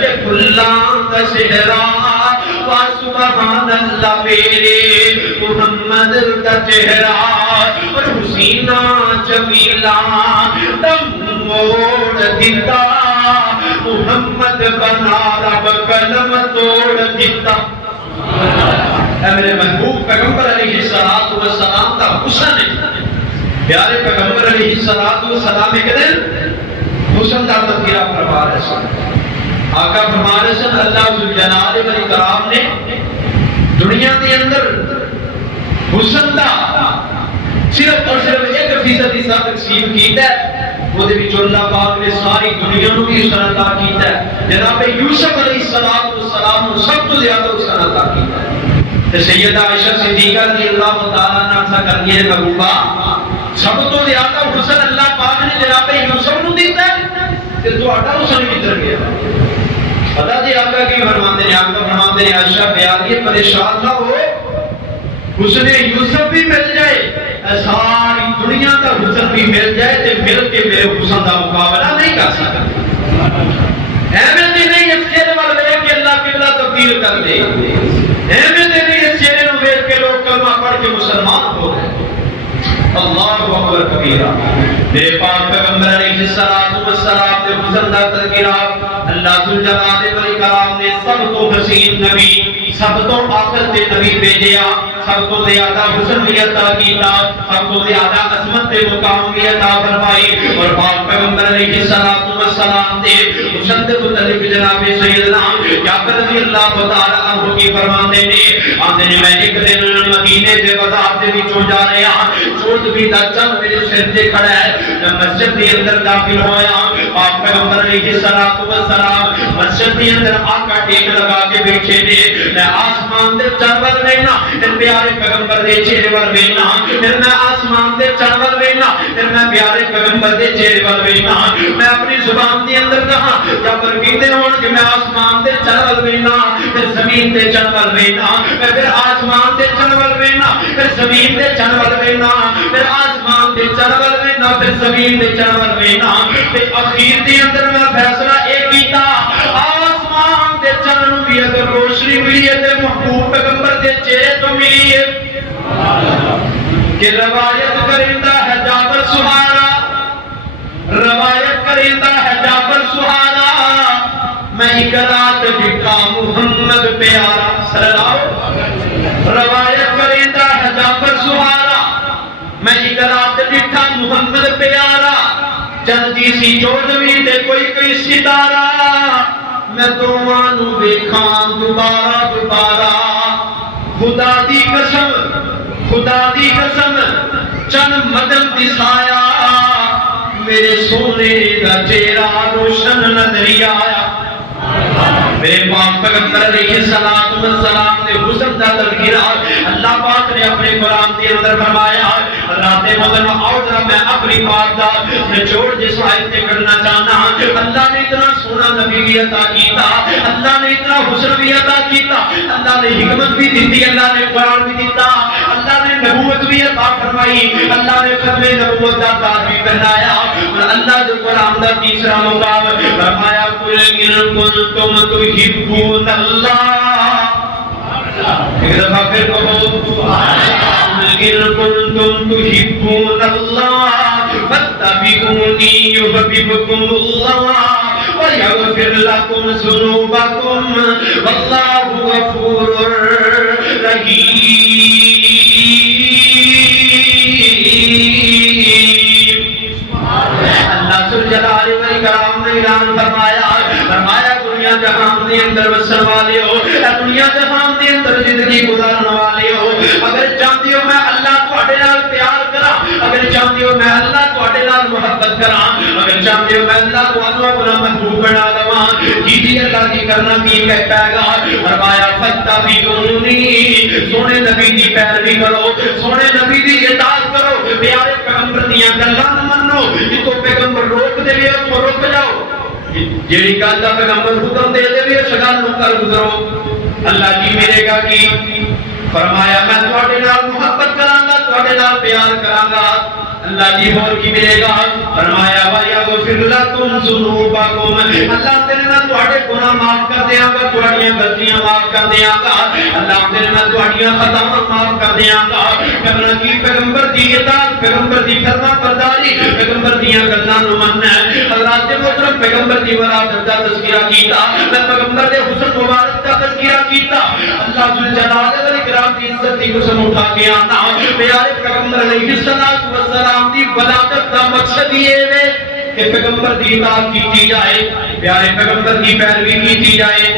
تے پھلاں دا صحرا وا سبحان اللہ میرے محمد دا چہرہ اور حسینہ جمیلہ دم موڑ دیتا محمد بنا رب قلم توڑ دیتا. اے میرے محبوب پیغمبر علیہ السلام کا حسن ہے. پیارے پیغمبر علیہ السلام ایک دن حسن کا تذکرہ فرما رہے سن. آقا فرما رہے سن اللہ ذوالجلال والاکرام نے دنیا کے اندر حسن دا صرف اور صرف 1% حصہ تقسیم کیتا ہے. وہ دے وچ اللہ پاک نے ساری دنیا نو بھی حسن عطا کیتا ہے. جناب یوسف علیہ السلام کو سب تو زیادہ حسن عطا کیتا ہے. تے سیدہ عائشہ صدیقہ رضی اللہ تعالی عنہا کہتی ہے محبوبہ سب تو زیادہ حسن اللہ پاک نے جناب یوسف نو دیتا ہے تے تہاڈا حسن کدھر گیا؟ پتہ جی آقا کی فرماتے ہیں آقا فرماتے ہیں عائشہ پیاری پریشان نہ ہو حسن یوسف بھی مل جائے ساری دنیا کا حسن بھی مل جائے تے مل کے میرے حسن کا مقابلہ نہیں کر سکتا. ایویں تے نہیں اس چہرے وال ویکھ کے اللہ قبلہ تبدیل کر دے. ایویں تے نہیں اس چہرے نو ویکھ کے لوگ کلمہ پڑھ کے مسلمان ہو گئے. اللہ اکبر کبیرہ. میرے پاک پیغمبر علیہ السلام دے حسن دا تذکرہ اللہ ذوالجلال والاکرام نے سب تو حسین نبی سب تو آخر تے نبی بھیجیا. سب تو زیادہ حسن بھی عطا کیتا سب تو زیادہ عظمت تے مقام بھی عطا فرمائی. اور پاک پیغمبر علیہ السلام دے حسن دے متعلق جناب سیدنا جابر رضی اللہ تعالی عنہ کی فرماتے نے آندے نے میں ایک دن مدینے دے بازار دے وچوں جا رہا چوٹ بھی دا چند میرے سر تے کھڑا ہے. میں مسجد دے اندر داخل ہویا پاک پیغمبر علیہ السلام مسجد دے اندر آقا ٹیک لگا کے بیٹھے نے. میں آسمان دے چرول وینا پیارے پیغمبر دے چہرے ول وینا پھر میں آسمان دے چرول وینا پھر میں پیارے پیغمبر دے چہرے ول وینا. میں اپنی زبان دے اندر کہا جب کہتے ہون کہ میں آسمان دے چرول وینا پھر زمین تے چرول وینا میں پھر آسمان دے چرول وینا پھر زمین تے چرول وینا پھر آسمان دے چرول وینا پھر زمین تے چرول وینا تے اخیر دے اندر میں فیصلہ اے کیتا آسمان دے چرن بھی اگر روشنی ملی ہے تے محبوب پیغمبر دے چہرے تو ملی ہے کہ روایت کرتا ہے جابر سہارا روایت کرتا ہے جابر سہارا میں ایک رات دکھا محمد پیارا صلی اللہ. روایت کرتا ہے جابر سہارا میں ایک رات دکھا محمد پیارا چندی سی جوڑوی دے کوئی ستارہ میں دوانو دیکھاں دوبارہ خدا دی قسم چند مدد دسایا میرے سونے دا چہرہ روشن نظر آیا. میرے پاک پیغمبر علیہ السلام نے حسن دا تذکرہ اللہ پاک نے اپنے قرآن کے اندر فرمایا. رات مدن اور میں اپنی بات دا نچوڑ جس آیت سے کرنا چاہنا. اللہ نے اتنا سونا نبی بھی عطا کیتا اللہ نے اتنا حسن بھی عطا کیتا اللہ نے حکمت بھی دیتی اللہ نے قرآن بھی دیتا اللہ نے نبوت بھی عطا فرمائی اللہ نے ختم نبوت دا تاج بھی پہنایا. اور اللہ جو قرآن دا تیسرا مقام فرمایا قل ان کنتم تحبون اللہ. ایک دفعہ پھر کہو ان کنتم تحبون اللہ فاتبعونی یحببکم اللہ ویغفر لکم ذنوبکم واللہ غفور رحیم. اللہ ذوالجلال والاکرام نے اعلان فرمایا دنیا جہان دے اندر وسن والے ہو، اے دنیا جہان دے اندر زندگی گزارن والے ہو، اگر چاہتے ہو میں اللہ تواڈے نال پیار کراں، اگر چاہتے ہو میں اللہ تواڈے نال محبت کراں، اگر چاہتے ہو میں اللہ تواڈو اپنا محبوب بنا لواں، جی اللہ دی کرنا کی کہتا ہے گا، فرمایا فتبعونی، سونے نبی دی پیروی کرو، سونے نبی دی اطاعت کرو، پیارے پیغمبر دیاں گلاں نوں منو، جتوں پیغمبر روک دے تو رک جاؤ، جیڑی گل دا پیغمبر حکم دے دے اس گل نوں کر گزرو۔ اللہ جی ملے گا کی فرمایا میں تواڈے نال محبت کراں گا، تواڈے نال پیار کراں گا۔ اللہ جی اور کی ملے گا، فرمایا وَيَغْفِرْ لَكُمْ ذُنُوبَكُمْ، اللہ تیرے میں تواڈے گناہ معاف کر دیاں گا، تواڈیاں غلطیاں معاف کر دیاں گا، اللہ تیرے میں تواڈیاں خطاواں معاف کر دیاں گا۔ کرنا کی پیغمبر دی اطاعت، پیغمبر دی فرما برداری، پیغمبر دیاں گلاں نوں مننا ہے۔ حضرات محترم پیغمبر دی وراثت دا تذکرہ کیتا، میں پیغمبر دے حسن مبارک دا تذکرہ کیتا، اللہ ذوالجلال والاکرام دی عزت دی قسم اٹھا کے آنا، پیارے پیغمبر علیہ الصلوۃ والسلام دی ولادت دا مقصد یہ ہے کہ پیغمبر دی اطاعت کی جائے، پیارے پیغمبر کی پیروی کی جائے،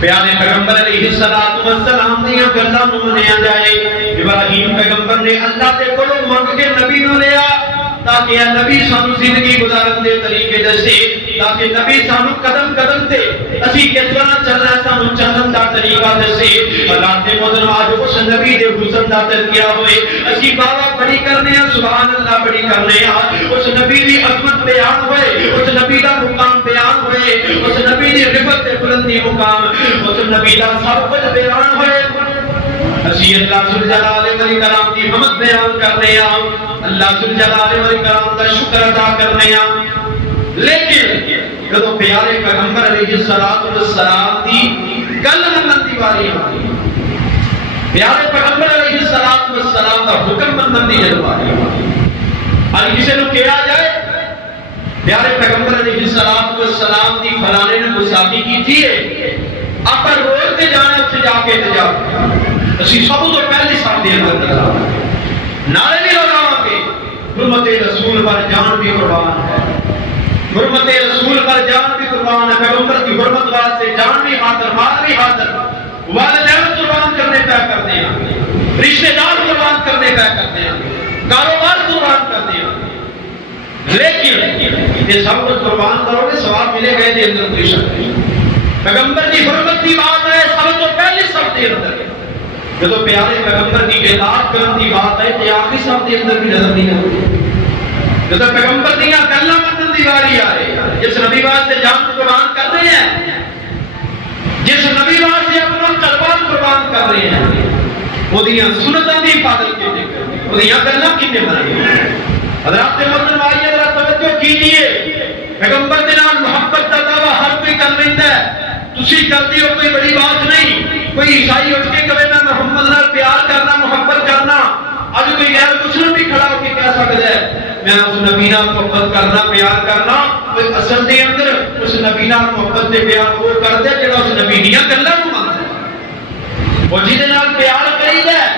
پیارے پیغمبر علیہ الصلوۃ والسلام دی گلاں نوں منیا جائے۔ ابراہیم پیغمبر نے اللہ دے کولوں منگ کے نبی نوں لیا تاکہ اے نبی سانو زندگی گزارن دے طریقے دسے، تاکہ نبی سانو قدم قدم تے اسی کس طرح چلنا سانو چلن دا طریقہ دسے۔ اللہ دے مدن آج اس نبی دے حسن دا تذکرہ ہوئے، اسی بابا بڑی کرنے ہیں، سبحان اللہ بڑی کرنے ہیں، اس نبی دی عظمت بیان ہوئے، اس نبی دا مقام بیان ہوئے، اس نبی دی رفعت تے بلندی مقام، اس نبی دا سب کچھ بیان ہوئے۔ اسی اللہ ذوالجلال والاکرام کی حمد بیان کرنے ہیں، اللہ ذوالجلال والاکرام کا شکر ادا کرنے ہیں، لیکن جب پیارے پیغمبر علیہ السلام دی گل منن دی واری آتی، پیارے پیغمبر علیہ السلام دا حکم منن دی جب واری آتی، اج کسی نوں کہا جائے پیارے پیغمبر علیہ السلام دی فلانے نے گستاخی کیتی ہے، آپ روز تے جانا اتنے جا کے احتجاج، اسی سب تو پہلے ساتھ دے اندر نعرے بھی لگاواں گے، حرمت رسول پر جان بھی قربان ہے، حرمت رسول پر جان بھی قربان ہے، پیغمبر کی حرمت واسطے جان بھی حاضر، مال بھی حاضر، والدین قربان کرنے پہ کرتے ہیں، رشتہ دار قربان کرنے پہ کرتے ہیں، کاروبار قربان کرتے ہیں، لیکن یہ سب کچھ قربان کرو گے ثواب ملے گا، یہ اندر کوئی شک نہیں۔ پیغمبر کی حرمت کی بات ہے، سب تو پہلے سب دے اندر ہے، جب پیارے پیغمبر کی اطاعت کرن دی بات ہے تے آخری صاحب دے اندر بھی نظر نہیں آتی، جب پیغمبر دیاں گلاں منن دی واری آ رہی ہے، جس نبی واسطے جان قربان کر رہے ہیں، جس نبی واسطے اپنا قربان قربان کر رہے ہیں، وہ دیاں سنتاں دی حفاظت کیتے کرتے، وہ دیاں گلاں کیتے منائے۔ حضرات محترم آئیے ذرا توجہ کیجیے، پیغمبر دے نال محبت دا دعویٰ ہر کوئی کر لیتا ہے، تسی کرتے ہو کوئی بڑی بات نہیں، کوئی عیسائی اٹھ کے کہے میں محمد نال پیار کرنا محبت کرنا، اج کوئی غیر مسلم بھی کھڑا ہو کے کہہ سکتا ہے میں اس نبی نال محبت کرنا پیار کرنا، کوئی اصل دے اندر اس نبی نال محبت تے پیار وہ کردا ہے جڑا اس نبی دیاں گلاں نوں مندا ہے، او جے نال پیار کریدا ہے،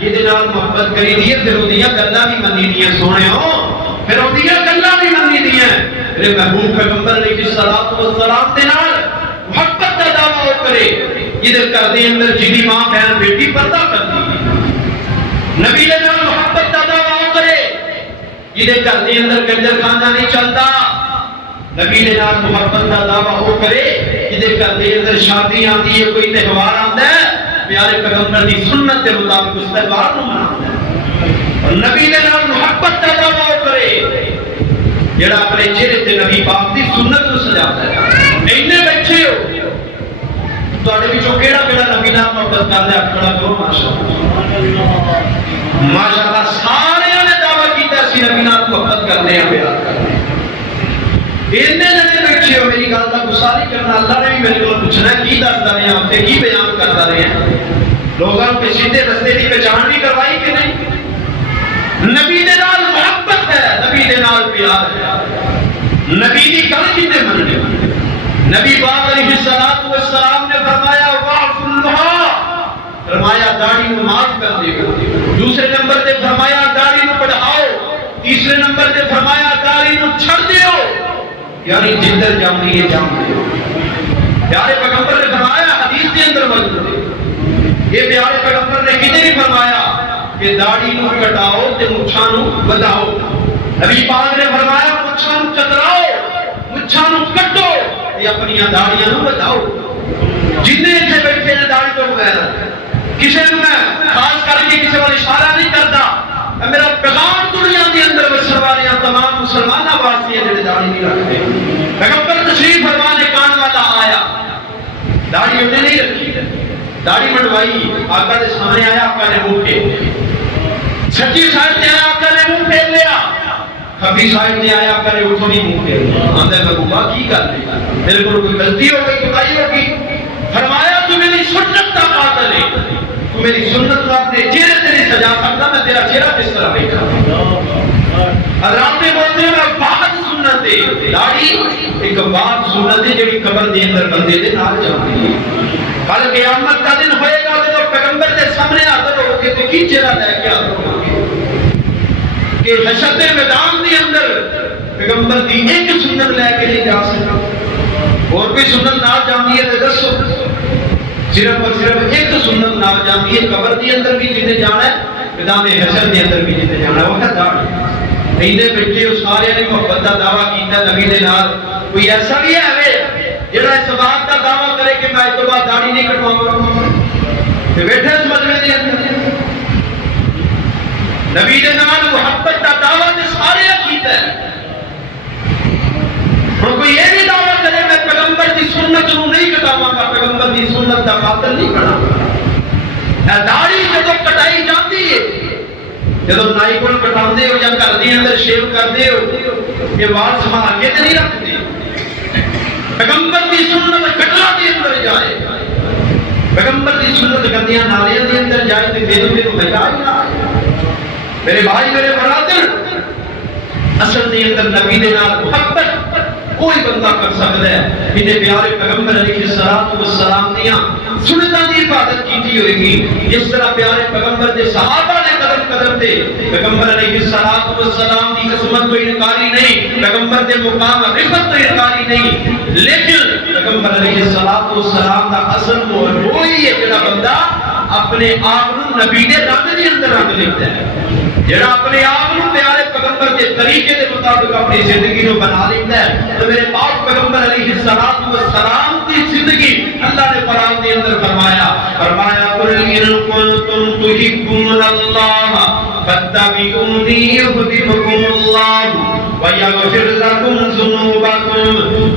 جے نال محبت کریدی ہے، پھر اودیاں گلاں بھی منی دیاں سونےو، پھر اودیاں گلاں بھی منی دیاں، میرے محبوب پیغمبر علیہ الصلوۃ والسلام دے نال محبت کا دعویٰ کرے، ادھر کر دے اندر جنی ماں بہن بیٹی پردہ کرتی ہے، نبی دے نال محبت کا دعویٰ کرے، ادھر کر دے اندر کنجر خانہ نہیں چلتا، نبی دے نال محبت کا دعویٰ کرے، ادھر کر دے اندر شادی آتی ہے، کوئی تہوار آتا ہے، پیارے پیغمبر دی سنت کے مطابق اس تہوار کو مناتا ہے، اور نبی دے نال محبت کا دعویٰ کرے، جڑا اپنے چہرے تے نبی پاک دی سنت کو سجاتا ہے۔ اینے بچے ہو تواڈے وچوں کیڑا کیڑا نبی نال محبت کردا ہے، کھڑا کرو ماشاءاللہ، ماشاءاللہ سارے نے دعویٰ کیتا اسی نبی نال محبت کرنے ہیں، پیار کرنے ہیں۔ اینے جنے بچے ہو، میری گل دا غصہ نہیں کرنا، اللہ نے بھی میرے کو پوچھنا ہے کی دسدا رہے ہیں، اوتھے کی بیان کردا رہے ہیں، لوگاں کو سیدھے رستے دی پہچان بھی کروائی کہ نہیں؟ نبی دے نال محبت ہے، نبی دے نال پیار ہے، نبی دی گل کیتے مننے، نبی پاک علیہ الصلوۃ والسلام نے فرمایا واعف اللہ، فرمایا داڑھی کو معاف کر دے گا، دوسرے نمبر تے فرمایا داڑھی کو بڑھاؤ، تیسرے نمبر تے فرمایا داڑھی کو چھڑ دیو، یعنی جدھر جاندی ہے جان دیو، پیارے پیغمبر نے فرمایا حدیث کے اندر موجود ہے، یہ پیارے پیغمبر نے کتنے نہیں فرمایا کہ داڑھی نو کٹاؤ تے مچھاں نو وداؤ۔ نبی پاک نے فرمایا مچھاں نو چتراؤ، مچھاں نو کٹو تے اپنی داڑھیاں نو وداؤ۔ جتنے اتنے بیٹھے ہیں داڑھی تو بغیر، کسی نے میں خاص کر کے کسی والے اشارہ نہیں کرتا، میرا پیغام دنیا کے اندر بسر والے تمام مسلمانوں واسطے جڑے داڑھی نہیں رکھتے۔ پیغمبر تشریف فرمانے کان والا آیا، داڑھی انہیں نہیں رکھی، داڑھی منڈوائی، آقا کے سامنے آیا، آقا نے منہ پھیر، سچی سائڈ نے آیا، آقا نے منہ پھیر لیا، کبھی سائڈ نے آیا، آقا نے اٹھو نہیں منہ پھیر لیا۔ آندہ میں بابا کی کر لیا، میرے کو کوئی غلطی ہو گئی، کوتاہی ہو گئی؟ فرمایا تو میری سنت کا قاتل ہے، تو میری سنت کو اپنے چہرے تیری سجا سکتا، میں تیرا چہرہ کس طرح دیکھا؟ حضرات نے بولتے ہیں بات سنت ہے، داڑھی ایک بات سنت ہے جڑی قبر دے اندر بندے دے نال جاندی ہے۔ کل قیامت کا دن ہوئے گا جب پیغمبر کے سامنے حاضر ہو کے تے کی چہرہ لے کے حاضر ہو گے کہ حشر کے میدان دے اندر پیغمبر دی ایک سنت لے کے نہیں جا سکتا، اور کوئی سنت نال جاندی ہے تے دسو، صرف اور صرف ایک سنت نال جاندی ہے، قبر دے اندر بھی جتے جانا ہے، میدان حشر دے اندر بھی جتے جانا ہے، وہ ہے داڑھی۔ ایندے بچے اس سارے نے محبت دا دعویٰ کیتا نبی دے نال، کوئی ایسا بھی ہے جڑا اس بات کا دعویٰ کرے کہ میں اس کے بعد داڑھی نہیں کٹواؤں گا؟ تے بیٹھے اس مجمع دے اندر نبی دے نال محبت کا دعویٰ تے سارے کیتا ہے۔ ہن کوئی یہ بھی دعویٰ کرے میں پیغمبر دی سنت نو نہیں کٹاواں گا، پیغمبر دی سنت دا قاتل نہیں بنا گا۔ داڑھی جدوں کٹائی جاندی ہے، جدوں نائی کول کٹاندے ہو یا گھر دے اندر شیو کردے ہو، یہ وال سنبھال کے تے نہیں رکھدے، پیغمبر دی سنت کٹلا دے اندر جائے، پیغمبر دی سنت گندیاں نالیاں دے اندر جائے تے میرے مزہ ہی نہ آئے۔ میرے بھائی میرے برادر، اصل دے اندر نبی دے نال محبت کوئی بندہ کر سکتا ہے جنہیں پیارے پیغمبر علیہ السلام دیاں سنتاں دی حفاظت کیتی ہوئے گی، جس طرح پیارے پیغمبر دے صحابہ نے قدم قدم تے پیغمبر علیہ السلام دی عظمت کو انکاری نہیں، پیغمبر دے مقام رفعت کو انکاری نہیں، لیکن پیغمبر علیہ السلام دا اصل وہی ہے جڑا بندہ اپنے آپ کو نبی دے رنگ دے اندر رنگ لیتا ہے، جڑا اپنے آپ کو پیارے پیغمبر کے طریقے کے مطابق اپنی زندگی کو بنا لیتا ہے۔ تو میرے پاک پیغمبر علیہ السلام کی زندگی اللہ نے قرآن کے اندر فرمایا قل ان کنتم تحبون اللہ فاتبعونی یحببکم اللہ ویغفر لکم ذنوبکم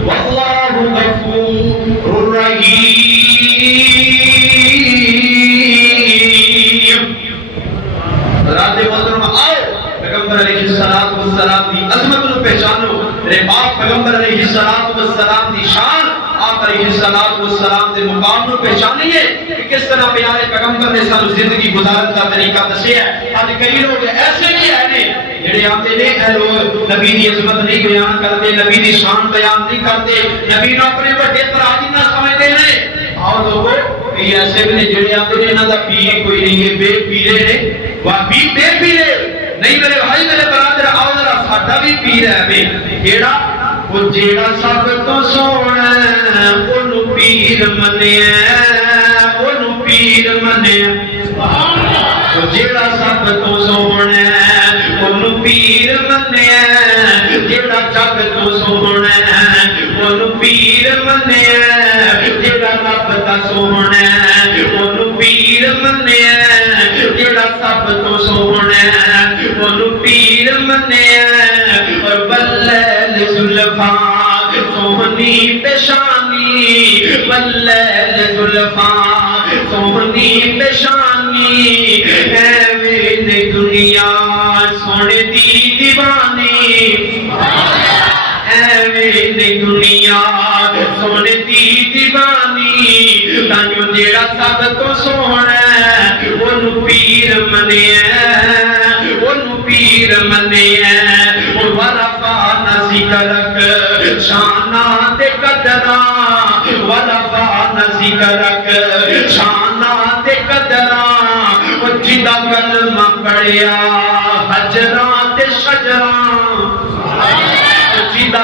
واللہ غفور رحیم۔ حضرات محترم آؤ پیغمبر علیہ السلام کی عظمت کو پہچانو، میرے پاک پیغمبر علیہ السلام کی شان، آپ علیہ السلام کے مقام کو پہچانیے کہ کس طرح پیارے پیغمبر نے سانو زندگی گزارن کا طریقہ دسیا ہے۔ آج کئی لوگ ایسے بھی ہیں جڑے آتے نے اے لوگ نبی دی عظمت نہیں بیان کرتے، نبی دی شان بیان نہیں کرتے، نبی نو اپنے بڑے پراجی نہ سمجھتے ہیں۔ اور لوگوں کئی ایسے بھی نے جڑے آتے نے انہاں دا پیر کوئی نہیں ہے، بے پیرے نے، واقعی بے پیرے نہیں۔ میرے بھائی میرے برادر آؤ ذرا ساڈا بھی پیر ہے بے کیڑا، وہ جیڑا سب تو سونا اونوں پیر منیا، اونوں پیر منیا، وہ جیڑا سب تو سونا اونوں پیر منیا، جیڑا جگ تو سونا اونوں پیر منیا، جیڑا رب دا سونا اونوں پیر منیا، جیڑا سب تو سونا اونوں پیر منیا۔ اور بلیل زلفاں سونی پیشانی، بلیل زلفاں سونی پیشانی، ایویں نہیں دنیا سونے دی دیوانی، ایویں نہیں دنیا سونے دی دیوانی، تانوں جیڑا سب تو سونا اونوں پیر منیا، اونوں پیر منیا۔ ورفعنا ذکرک شاناں تے قدراں، ورفعنا ذکرک شاناں تے قدراں، او جدا کلمہ پڑھیا حجراں تے شجراں، جدا